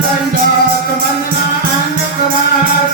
Thank you.